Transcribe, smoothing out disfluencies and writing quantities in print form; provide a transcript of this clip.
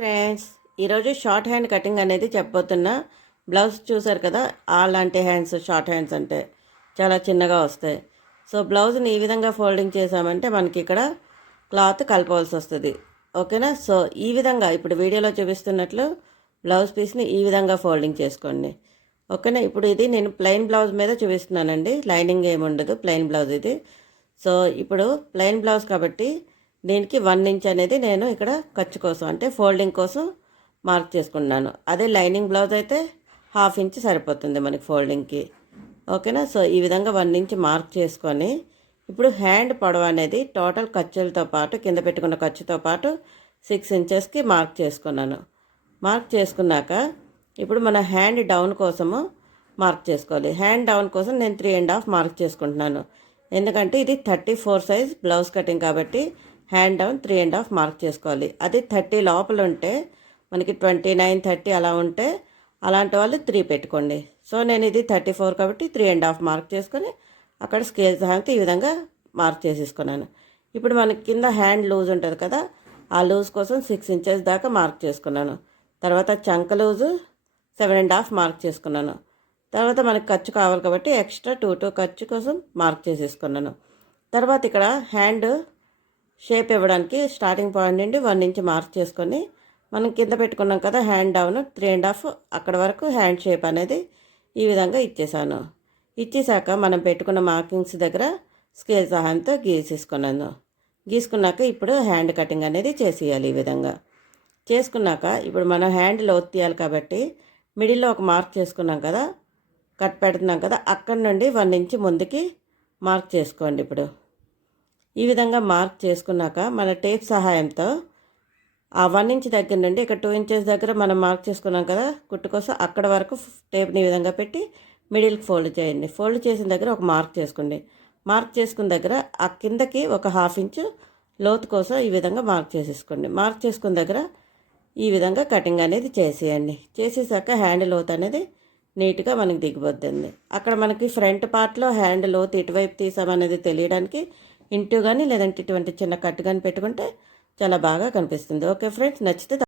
Friends, ఈరోజు short hand cutting అనేది చెప్పబోతున్నా. Blouse చూసారు కదా, అలాంటి హ్యాండ్స్, షార్ట్ హ్యాండ్స్ అంటే చాలా చిన్నగా వస్తాయి. సో బ్లౌజ్ని ఈ విధంగా ఫోల్డింగ్ చేసామంటే మనకి ఇక్కడ క్లాత్ కలపవలసి వస్తుంది. ఓకేనా? సో ఈ విధంగా ఇప్పుడు వీడియోలో చూపిస్తున్నట్లు బ్లౌజ్ పీస్ని ఈ విధంగా ఫోల్డింగ్ చేసుకోండి. ఓకేనా? ఇప్పుడు ఇది నేను ప్లెయిన్ బ్లౌజ్ మీద చూపిస్తున్నానండి, లైనింగ్ ఏమి ఉండదు, ప్లెయిన్ బ్లౌజ్ ఇది. సో ఇప్పుడు ప్లెయిన్ బ్లౌజ్ కాబట్టి దీనికి 1 ఇంచ్ అనేది నేను ఇక్కడ ఖర్చు కోసం అంటే ఫోల్డింగ్ కోసం మార్క్ చేసుకున్నాను. అదే లైనింగ్ బ్లౌజ్ అయితే 1/2 ఇంచ్ సరిపోతుంది మనకి ఫోల్డింగ్కి. ఓకేనా? సో ఈ విధంగా 1 ఇంచ్ మార్క్ చేసుకొని ఇప్పుడు హ్యాండ్ పొడవు అనేది టోటల్ ఖర్చులతో పాటు కింద పెట్టుకున్న ఖర్చుతో పాటు 6 ఇంచెస్కి మార్క్ చేసుకున్నాను. మార్క్ చేసుకున్నాక ఇప్పుడు మన హ్యాండ్ డౌన్ కోసము మార్క్ చేసుకోవాలి. హ్యాండ్ డౌన్ కోసం నేను 3.5 మార్క్ చేసుకుంటున్నాను. ఎందుకంటే ఇది 34 సైజ్ బ్లౌజ్ కటింగ్ కాబట్టి హ్యాండ్ డౌన్ 3.5 మార్క్ చేసుకోవాలి. అది 30 లోపల ఉంటే మనకి 29, 30 అలా ఉంటే అలాంటి వాళ్ళు 3 పెట్టుకోండి. సో నేను ఇది 34 కాబట్టి 3.5 మార్క్ చేసుకొని అక్కడ స్కేల్ సహాయంతో ఈ విధంగా మార్క్ చేసేసుకున్నాను. ఇప్పుడు మనకి కింద హ్యాండ్ లూజ్ ఉంటుంది కదా, ఆ లూజ్ కోసం 6 ఇంచెస్ దాకా మార్క్ చేసుకున్నాను. తర్వాత చంక లూజు 7.5 మార్క్ చేసుకున్నాను. తర్వాత మనకి ఖర్చు కావాలి కాబట్టి ఎక్స్ట్రా 2 ఖర్చు కోసం మార్క్ చేసేసుకున్నాను. తర్వాత ఇక్కడ హ్యాండ్ షేప్ ఇవ్వడానికి స్టార్టింగ్ పాయింట్ నుండి 1 ఇంచ్ మార్క్ చేసుకొని మనం కింద పెట్టుకున్నాం కదా హ్యాండ్ డౌన్ 3.5 అక్కడ వరకు హ్యాండ్ షేప్ అనేది ఈ విధంగా ఇచ్చేసాను. ఇచ్చేసాక మనం పెట్టుకున్న మార్కింగ్స్ దగ్గర స్కేల్ సహాయంతో గీసేసుకున్నాను. గీసుకున్నాక ఇప్పుడు హ్యాండ్ కటింగ్ అనేది చేసేయాలి. ఈ విధంగా చేసుకున్నాక ఇప్పుడు మనం హ్యాండ్ లోతు తీయాలి కాబట్టి మిడిల్లో ఒక మార్క్ చేసుకున్నాం కదా, కట్ పెడుతున్నాం కదా, అక్కడి నుండి 1 ఇంచ్ ముందుకి మార్క్ చేసుకోండి. ఇప్పుడు ఈ విధంగా మార్క్ చేసుకున్నాక మన టేప్ సహాయంతో ఆ 1 ఇంచ్ దగ్గర నుండి ఇక్కడ 2 ఇంచెస్ దగ్గర మనం మార్క్ చేసుకున్నాం కదా కుట్టు కోసం, అక్కడ వరకు టేప్ని ఈ విధంగా పెట్టి మిడిల్కి ఫోల్డ్ చేయండి. ఫోల్డ్ చేసిన దగ్గర ఒక మార్క్ చేసుకోండి. మార్క్ చేసుకున్న దగ్గర ఆ కిందకి ఒక 1/2 ఇంచ్ లోతు కోసం ఈ విధంగా మార్క్ చేసేసుకోండి. మార్క్ చేసుకున్న దగ్గర ఈ విధంగా కటింగ్ అనేది చేసేయండి. చేసేసాక హ్యాండ్ లోతు అనేది నీట్గా మనకి దిగిపోతుంది. అక్కడ మనకి ఫ్రంట్ పార్ట్లో హ్యాండ్ లోతు ఇటువైపు తీసామనేది తెలియడానికి ఇంటూ కానీ లేదంటే ఇటువంటి చిన్న కట్ కానీ పెట్టుకుంటే చాలా బాగా కనిపిస్తుంది. ఓకే ఫ్రెండ్స్, నచ్చితే